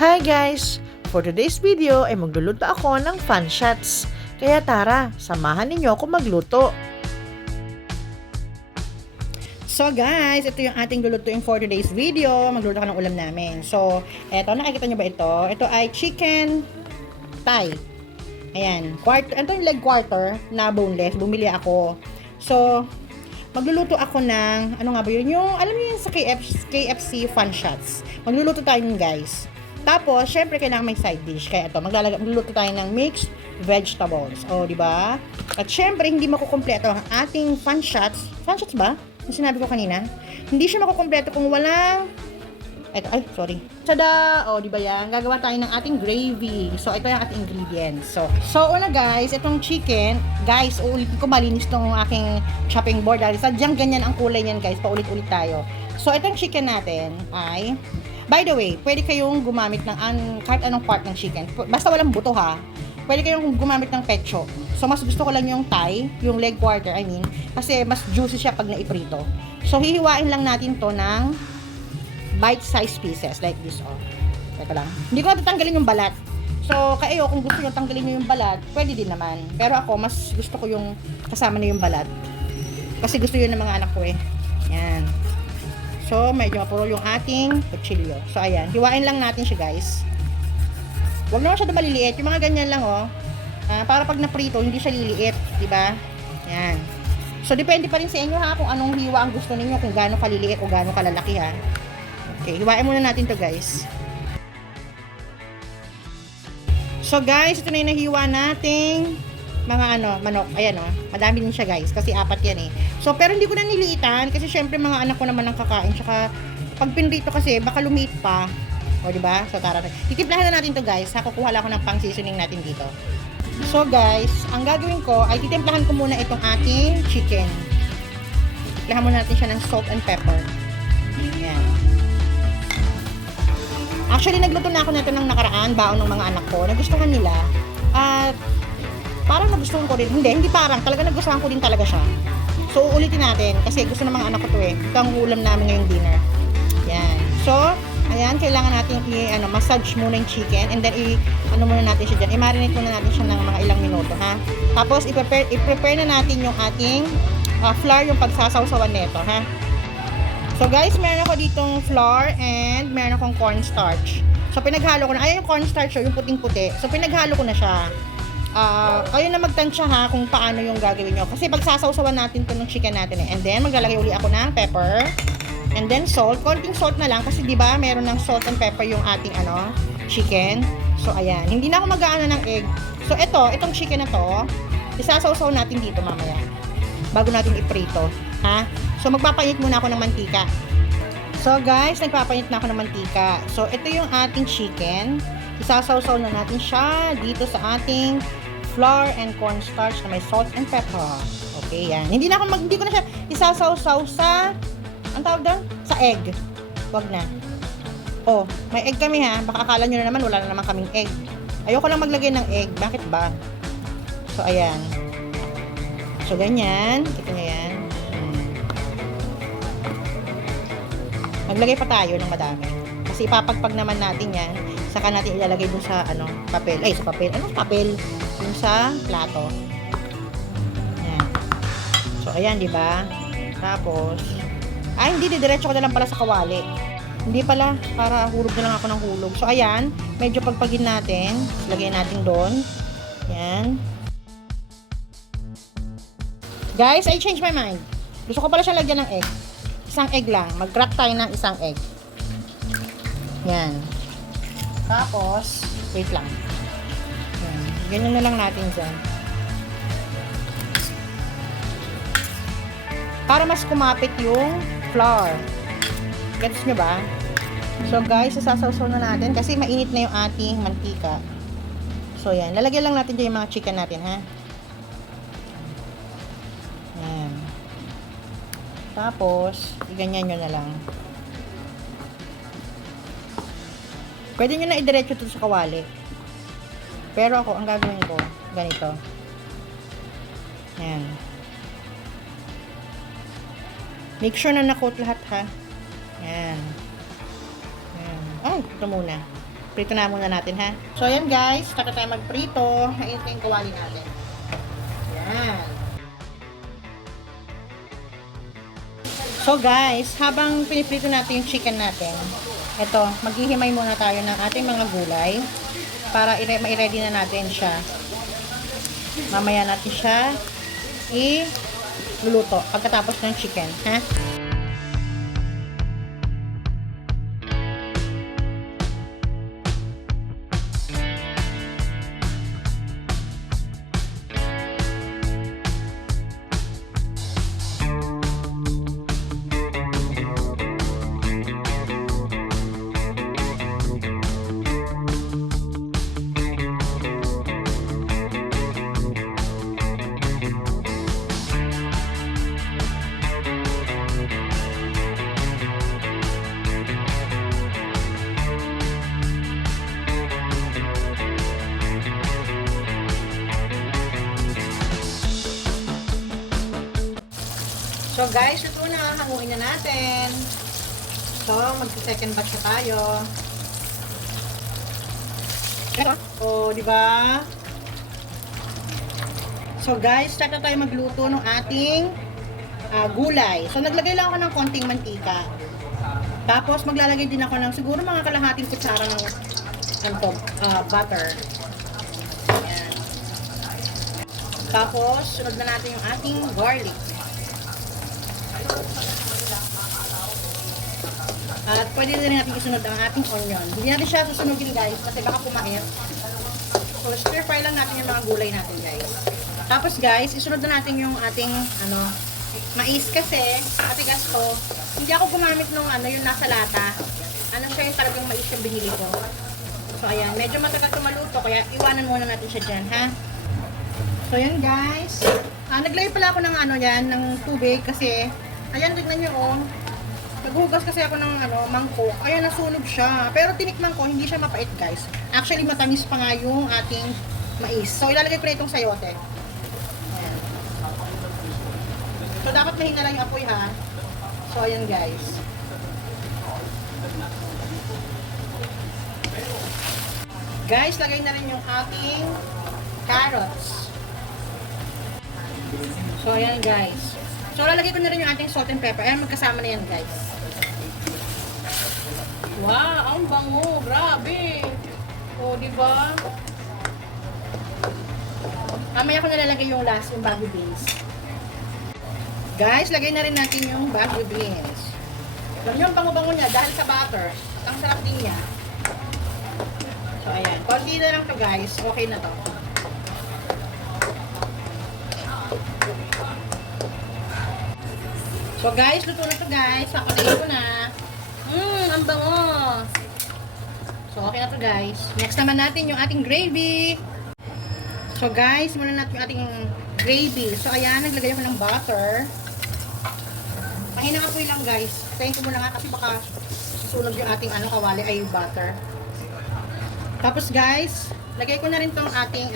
Hi guys! For today's video ay magluluto ako ng fun shots. Kaya tara, samahan ninyo ako magluto. So guys, ito yung ating lulutuin for today's video. Magluluto ako ng ulam namin. So, eto, nakikita nyo ba ito? Ito ay chicken thigh. Ayan, ito yung leg quarter na boneless. Bumili ako. So, magluluto ako ng, ano nga ba yun? Yung, alam niyo yung sa KFC fun shots. Magluluto tayo nun guys. Tapos, syempre kailangan may side dish. Kaya ito, magluluto tayo ng mixed vegetables. O, di ba? At syempre, hindi makukumpleto ang ating fun shots. Fun shots ba? Yung sinabi ko kanina. Hindi siya makukumpleto kung walang Tada! O, di ba yan? Gagawa tayo ng ating gravy. So, ito yung ating ingredients. So una guys, itong chicken, guys, uulitin ko, malinis tong aking chopping board. Dahil sadyang ganyan ang kulay niyan guys. Paulit-ulit tayo. So, itong chicken natin ay, by the way, pwede kayong gumamit ng kahit anong part ng chicken. Basta walang buto ha. Pwede kayong gumamit ng pecho. So, mas gusto ko lang yung thigh, yung leg quarter, kasi mas juicy siya pag naiprito. So, hihiwain lang natin to ng bite-sized pieces like this, oh. Teka lang. Hindi ko natatanggalin yung balat. So, kayo, kung gusto nyo tanggalin nyo yung balat, pwede din naman. Pero ako, mas gusto ko yung kasama na yung balat. Kasi gusto yun ng mga anak ko eh. Yan. So, medyo mapuro yung ating kutsilyo. So, ayan. Hiwain lang natin siya, guys. Huwag naman siya na maliliit. Yung mga ganyan lang, oh. Para pag naprito, hindi siya liliit. Diba? Yan. So, depende pa rin sa inyo, ha, kung anong hiwa ang gusto ninyo, kung gaano kaliliit o gaano kalalaki, ha. Okay, hiwain muna natin to guys. So guys, ito na yung nahiwa nating mga manok. Ayan madami din siya guys, kasi 4 yan eh. So, pero hindi ko na niliitan, kasi syempre mga anak ko naman ang kakain. Tsaka, pag pinrito kasi, baka lumiit pa. O, diba? So, tara. Titimplahan na natin to guys. Kukuha lang ako ng pang seasoning natin dito. So guys, ang gagawin ko, ay titimplahan ko muna itong ating chicken. Timplahan muna natin siya ng salt and pepper. Ayan. Actually, nagluto na ako nito ng nakaraan, baon ng mga anak ko. Nagustuhan nila. At parang nagustuhan ko rin. Hindi parang. Talaga nagustuhan ko din talaga siya. So, uulitin natin. Kasi gusto ng mga anak ko to eh. Ito ang ulam namin ngayong dinner. Yan. So, ayan. Kailangan natin massage muna yung chicken. And then, muna natin siya dyan. I-marinate muna natin siya ng mga ilang minuto, ha? Tapos, i-prepare na natin yung ating flour, yung pagsasawsawan nito, ha? So guys, meron ako ditong flour and meron akong cornstarch. So pinaghalo ko na. Ayan yung cornstarch, yung puting-puti. So pinaghalo ko na siya. Kayo na magtansya ha kung paano yung gagawin nyo. Kasi pagsasawsawan natin to ng chicken natin eh. And then maglalagay uli ako ng pepper. And then salt. Konting salt na lang kasi 'di ba meron ng salt and pepper yung ating chicken. So ayan, hindi na ako mag-aano ng egg. So itong chicken na to, isasawsaw natin dito mamaya. Bago natin iprito, ha? So, magpapainit muna ako ng mantika. So, guys, nagpapainit na ako ng mantika. So, ito yung ating chicken. Isasawsaw na natin siya dito sa ating flour and cornstarch na may salt and pepper. Okay, yan. Hindi ko na siya isasawsaw sa, ang tawag doon? Sa egg. Wag na. Oh, may egg kami ha. Baka akala nyo na naman, wala na naman kaming egg. Ayoko lang maglagay ng egg. Bakit ba? So, ayan. So, ganyan. Ito na yan. Maglagay pa tayo ng madami. Kasi ipapagpag naman natin yan. Saka natin ilalagay dun sa papel. Ay, sa papel. Anong papel? Dun sa plato. Ayan. So, ayan, di ba? Tapos, hindi, didiretso ko na lang pala sa kawali. Hindi pala, para hulog na lang ako ng hulog. So, ayan. Medyo pagpagin natin. Lagay natin doon. Ayan. Guys, I changed my mind. Gusto ko pala siya lagyan ng egg. Isang egg lang. Mag-crack tayo ng isang egg. Yan. Tapos, wait lang. Yan. Ganyan na lang natin dyan. Para mas kumapit yung flour. Gets nyo ba? So guys, sasawsaw na natin kasi mainit na yung ating mantika. So yan. Lalagyan lang natin dyan yung mga chicken natin, ha? Yan. Tapos, ganyan nyo na lang. Pwede nyo na idiretso ito sa kawali. Pero ako, ang gagawin ko, ganito. Ayan. Make sure na na-coat lahat ha. Ayan. Ayan. Ay, ito muna. Prito na muna natin, ha? So, ayan guys. Start na tayo magprito. Mainit na yung kawali natin. Ayan. So guys, habang piniprito natin yung chicken natin, ito, maghihimay muna tayo ng ating mga gulay para ma-ready na natin siya. Mamaya natin siya iluluto pagkatapos ng chicken, ha? So guys, ito na, hanguin na natin. So, mag-second batch na tayo. Oh, di ba? So guys, start na tayo magluto ng ating gulay. So naglagay lang ako ng konting mantika. Tapos maglalagay din ako ng siguro mga kalahating kutsara ng butter. Ayan. Tapos, sunod na natin yung ating garlic. At pwede rin natin isunod ang ating onion. Hindi natin siya susunugin guys kasi baka pumait. So stir fry lang natin yung mga gulay natin guys. Tapos guys, isunod na natin yung ating mais kasi atigas to. Hindi ako gumamit nung yung nasa lata. Siya yung talagang mais yung binili ko. So ayan, medyo matagal maluto kaya iwanan muna natin siya dyan, ha? So ayan guys. Naglagay pala ako ng ng tubig kasi ayan, tignan nyo oh. Naghugas kasi ako ng mangkok. Ayan, nasunog siya. Pero tinikman ko, hindi siya mapait guys. Actually, matamis pa nga yung ating mais. So, ilalagay ko na itong sayote. Ayan. So, dapat mahina lang yung apoy ha. So, ayan guys. Guys, lagay na rin yung ating carrots. So, ayan guys. So, lalagay ko na rin yung ating salt and pepper. Ayan, magkasama na yan, guys. Wow, ang bango. Grabe. O, diba? Mamaya ko nalalagay yung last, yung bagu beans. Guys, lagay na rin natin yung bagu beans. Alam nyo, ang bango-bango niya dahil sa butter. At ang sarap din niya. So, ayan. Konti na lang to guys. Okay na to. So guys, luto na to guys. Papatayin ko na. Ang bango. So okay na to guys. Next naman natin yung ating gravy. So guys, muna natin yung ating gravy. So ayan, naglagay ako ng butter. Mahinang apoy lang guys. Tayin ko muna nga kasi baka susunog yung ating kawali ay butter. Tapos guys, lagay ko na rin tong ating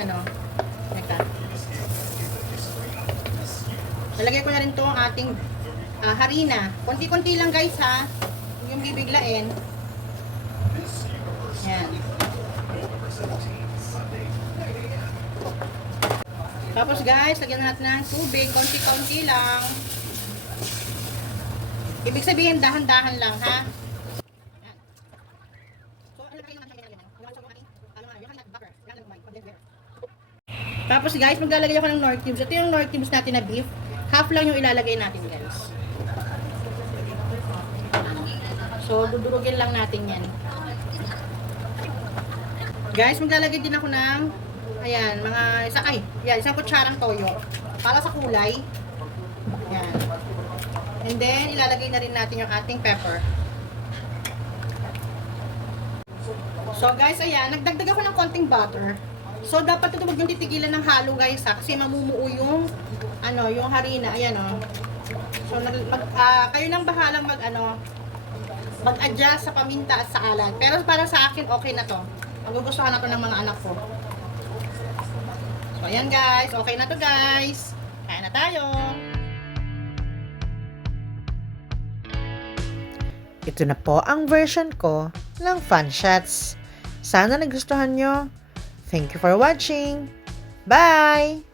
Lalagay ko na rin tong ating harina. Konti-konti lang guys ha. Yung bibiglain. Yan. Tapos guys, lagyan natin ng tubig. Konti-konti lang. Ibig sabihin, dahan-dahan lang ha. Yan. Tapos guys, maglalagay ako ng Knorr cubes. Ito yung Knorr cubes natin na beef. Half lang yung ilalagay natin guys. So, dudurugin lang natin yan. Guys, maglalagay din ako ng isang kutsarang toyo. Para sa kulay. Yan. And then, ilalagay na rin natin yung ating pepper. So, guys, ayan. Nagdagdag ako ng konting butter. So, dapat ito yung titigilan ng halo, guys, ha? Kasi mamumuo yung, yung harina. Ayan, oh. So, kayo nang bahalang mag-adjust sa paminta at sa alat. Pero para sa akin, okay na to. Magugustuhan na to ng mga anak ko. So, ayan guys. Okay na to guys. Kaya na tayo. Ito na po ang version ko ng fun shots. Sana nagustuhan nyo. Thank you for watching. Bye!